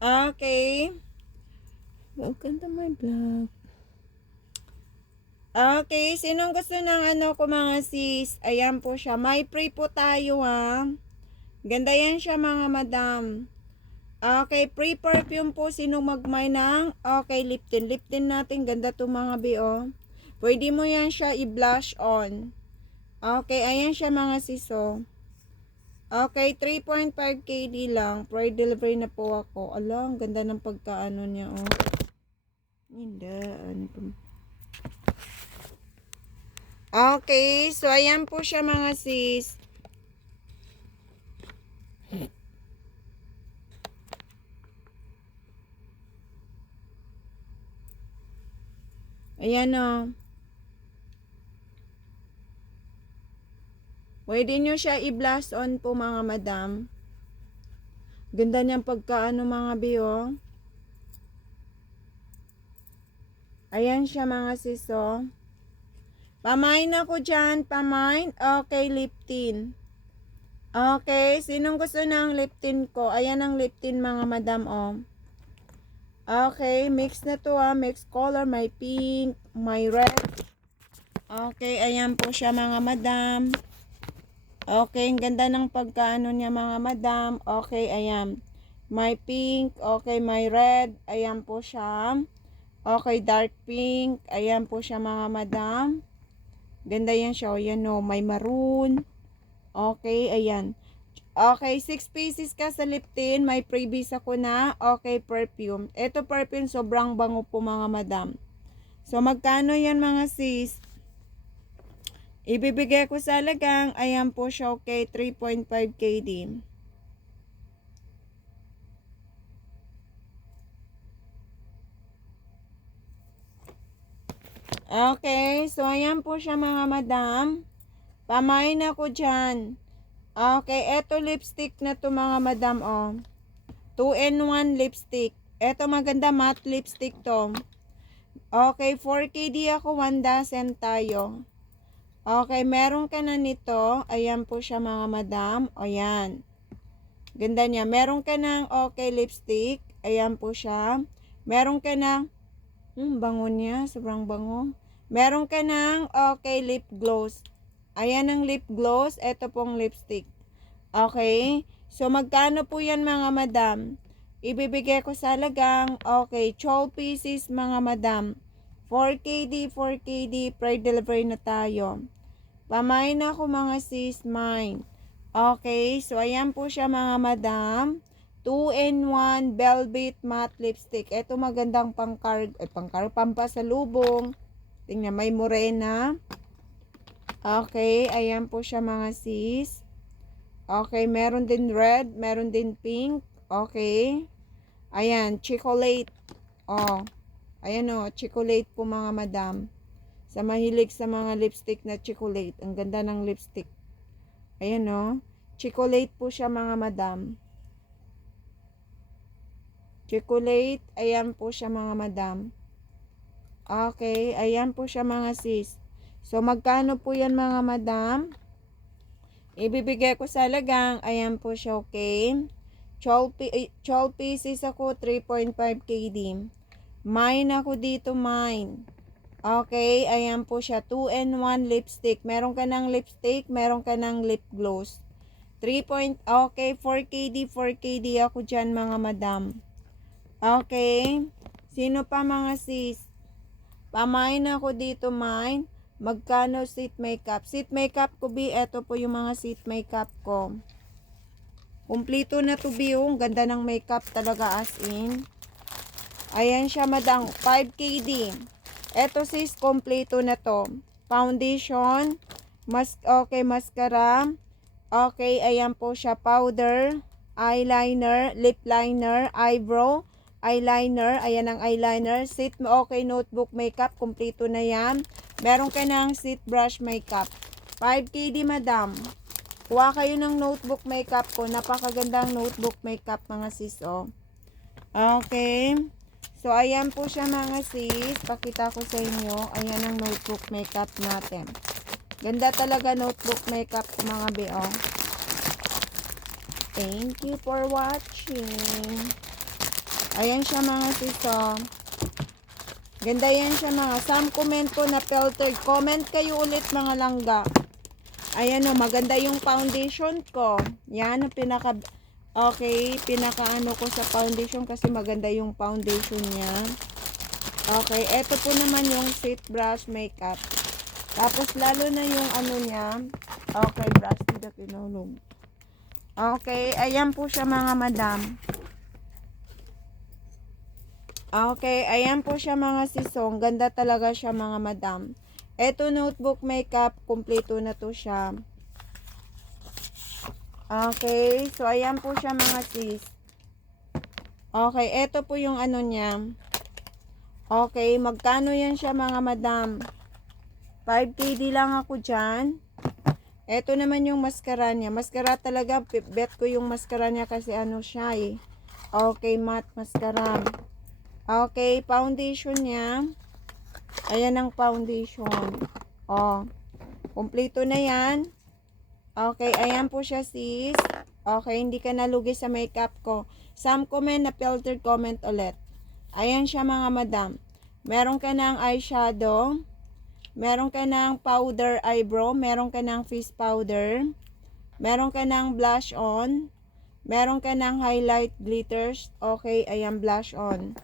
Okay. Welcome to my vlog. Okay, sinong gusto ng ano ko mga sis? Ayan po siya. May free po tayo ha. Ganda yan siya mga madam. Okay, free perfume po. Sinong magmay ng okay, lip tint. Lip tint natin. Ganda to mga bio. Pwede mo yan siya i-blush on. Okay, ayan siya mga sis oh. Okay, 3.5 KD lang. Free delivery na po ako. Ala, ang ganda ng pagkaano niya oh. Hindi, ano po. Okay, so ayan po siya mga sis. Ayan o. Pwede nyo siya i-blast on po mga madam. Ganda niyang pagkaano mga biyo. Ayan siya mga sis o. Pamain ako dyan, pamain. Okay, lip tint. Okay, sinong gusto ng lip tint ko? Ayan ang lip tint mga madam o. Okay, mix na to ha. Mix color, may pink, may red. Okay, ayan po siya mga madam. Okay, ang ganda ng pagkaano niya mga madam. Okay, ayan. May pink, okay, may red. Ayan po siya. Okay, dark pink. Ayan po siya mga madam. Ganda yan siya. Ayan o, may maroon. Okay, ayan. Okay, 6 pieces ka sa lip tint. May freebies ako na. Okay, perfume. Ito perfume, sobrang bango po mga madam. So, magkano yan mga sis? Ibibigay ko sa halagang, ayan po siya, okay, 3.5 KD. Okay, so ayan po siya mga madam. Pamain ako dyan. Okay, eto lipstick na to mga madam, oh. 2-in-1 lipstick. Eto maganda matte lipstick to. Okay, 4 KD ako, 1 dozen tayo. Okay, meron ka na nito. Ayan po siya mga madam. O yan. Ganda niya. Meron ka ng okay lipstick. Ayan po siya. Meron ka ng bango niya. Sobrang bango. Meron ka ng okay lip gloss. Ayan ang lip gloss. Ito pong lipstick. Okay. So magkano po yan mga madam? Ibibigay ko sa halagang okay 12 pieces mga madam. 4KD, 4KD. Free delivery na tayo. Pamain ako mga sis mine. Okay, so ayan po siya mga madam. 2-in-1 velvet matte lipstick. Ito magandang pampasalubong. Tingnan, may morena. Okay, ayan po siya mga sis. Okay, meron din red, meron din pink. Okay. Ayan, chocolate. Oh, ayan o, chocolate po mga madam. Sa mahilig sa mga lipstick na chocolate. Ang ganda ng lipstick. Ayan o. Chocolate po siya mga madam. Chocolate. Ayan po siya mga madam. Okay. Ayan po siya mga sis. So magkano po yan mga madam? Ibibigay ko sa halagang. Ayan po siya, okay. 12 pieces ako. 3.5 KD. Mine ako dito, mine. Okay, ayan po siya. 2-in-1 lipstick. Meron ka ng lipstick, meron ka ng lip gloss. 3 point, okay, 4KD, 4KD ako dyan mga madam. Okay, sino pa mga sis? Pamain ako dito, mine. Magkano seat makeup? Seat makeup ko, bi, eto po yung mga seat makeup ko. Kumplito na to, bi, yung ganda ng makeup talaga as in. Ayan siya madam, 5KD. Eto sis, kompleto na to. Foundation, okay, mascara. Okay, ayan po siya, powder, eyeliner, lip liner, eyebrow, eyeliner, ayan ang eyeliner. Sit, okay, notebook makeup, kompleto na yan. Meron ka ng sit brush makeup. 5KD madam. Kuha kayo ng notebook makeup ko. Napakagandang notebook makeup mga sis, oh. Okay. So, ayan po siya mga sis. Pakita ko sa inyo. Ayan ang notebook makeup natin. Ganda talaga notebook makeup ko mga bio. Thank you for watching. Ayan siya mga sis, oh. Ganda yan siya mga. Some comment po na filtered. Comment kayo ulit mga langga. Ayan o, maganda yung foundation ko. Yan ang pinaka, okay, pinaka ano ko sa foundation kasi maganda yung foundation niya. Okay, eto po naman yung Set Brush Makeup. Tapos lalo na yung ano niya. Okay, brush na pinulog. Okay, ayan po siya mga madam. Okay, ayan po siya mga sisong. Ganda talaga siya mga madam. Eto notebook makeup, kumpleto na to siya. Okay, so ayan po siya mga sis. Okay, eto po yung ano niya. Okay, magkano yan siya mga madam? 5KD lang ako dyan. Eto naman yung mascara niya. Mascara talaga, bet ko yung mascara niya kasi ano siya eh. Okay, matte mascara. Okay, foundation niya. Ayan ang foundation. Oh, kumpleto na yan. Okay, ayan po siya sis. Okay, hindi ka nalugi sa makeup ko. Some comment na filtered comment ulit. Ayan siya mga madam. Meron ka ng eyeshadow. Meron ka ng powder eyebrow. Meron ka ng face powder. Meron ka ng blush on. Meron ka ng highlight glitters. Okay, ayan blush on.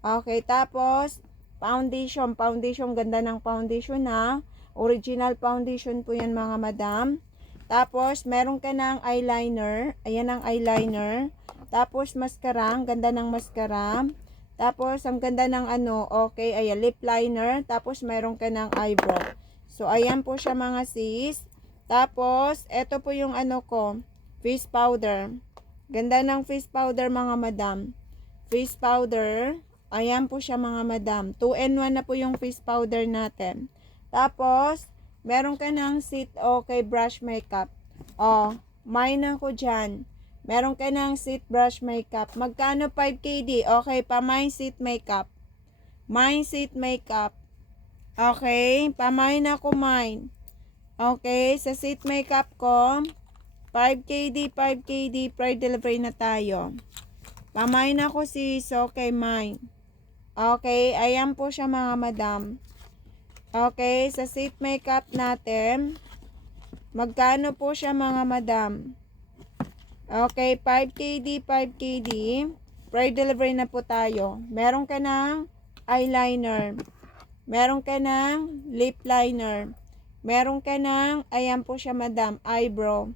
Okay, tapos foundation. Foundation, ganda ng foundation ha. Original foundation po yan mga madam. Tapos, meron ka ng eyeliner. Ayan ang eyeliner. Tapos, mascara. Ang ganda ng mascara. Tapos, ang ganda ng ano. Okay, ayan, lip liner. Tapos, meron ka ng eyebrow. So, ayan po siya mga sis. Tapos, eto po yung ano ko. Face powder. Ganda ng face powder mga madam. Face powder. Ayan po siya mga madam. 2-in-1 na po yung face powder natin. Tapos, meron ka ng Set Okay brush makeup. Oh, mine ako dyan. Meron ka ng Set brush makeup. Magkano 5KD? Okay, pa mine Set makeup. Mine Set makeup. Okay, pa mine ako mine. Okay, sa Set makeup ko, 5KD, 5KD, free delivery na tayo. Pa mine ako sis. Okay, mine. Okay, ayan po siya mga madam. Okay, sa Set makeup natin, magkano po siya mga madam? Okay, 5KD, 5KD. Free delivery na po tayo. Meron ka ng eyeliner. Meron ka ng lip liner. Meron ka ng, ayan po siya madam, eyebrow.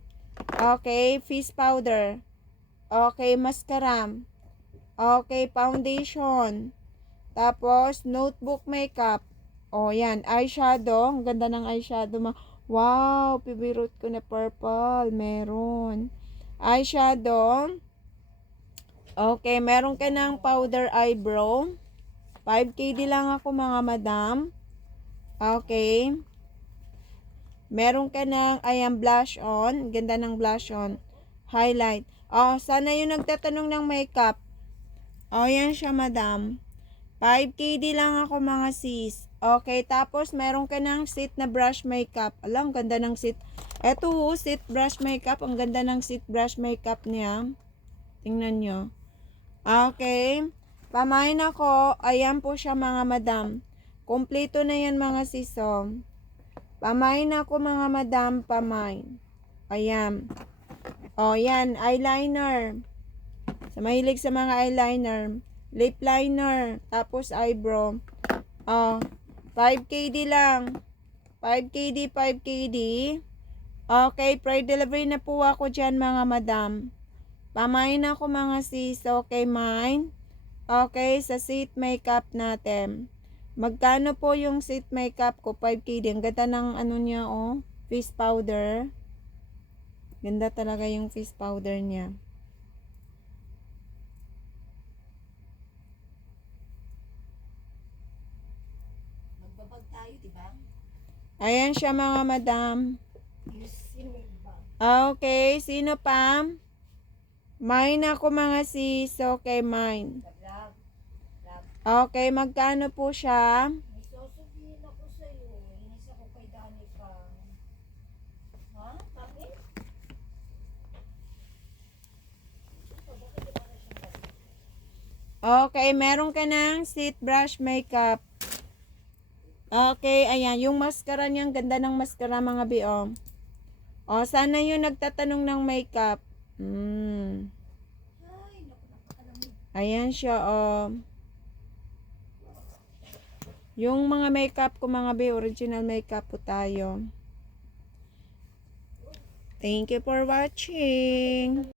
Okay, face powder. Okay, mascara. Okay, foundation. Tapos, notebook makeup. O, yan. Eyeshadow. Ang ganda ng eyeshadow. Wow! Favorite ko na purple. Meron. Eyeshadow. Okay. Meron ka ng powder eyebrow. 5KD lang ako mga madam. Okay. Meron ka ng, ayan, blush on. Ganda ng blush on. Highlight. Oh, sana yung nagtatanong ng makeup. Oh, yan siya madam. 5KD lang ako mga sis. Okay, tapos meron ka ng Set na brush makeup. Alam, ganda ng Set. Eto, Set brush makeup. Ang ganda ng Set brush makeup niya. Tingnan nyo. Okay. Pamain ako. Ayan po siya mga madam. Kompleto na yan mga sis. Pamain ako mga madam. Pamain. Ayan. O, yan. Eyeliner. Sa mahilig sa mga eyeliner. Lip liner, tapos eyebrow. Oh, 5KD lang. 5KD, 5KD. Okay, free delivery na po ako dyan mga madam. Pamain ako mga sis. Okay, mine. Okay, sa Set makeup natin. Magkano po yung Set makeup ko? 5KD. Ang ganda ng ano niya, oh. Face powder. Ganda talaga yung face powder niya. Ayan siya mga madam. Okay, sino pa? Mine ako mga sis. Okay, mine. Okay, magkano po siya? Okay, meron ka ng Seat Brush Makeup. Okay, ayan. Yung mascara niya, ang ganda ng mascara mga biom. O, sana yung nagtatanong ng makeup. Ayan siya, Yung mga makeup ko mga bi, original makeup po tayo. Thank you for watching.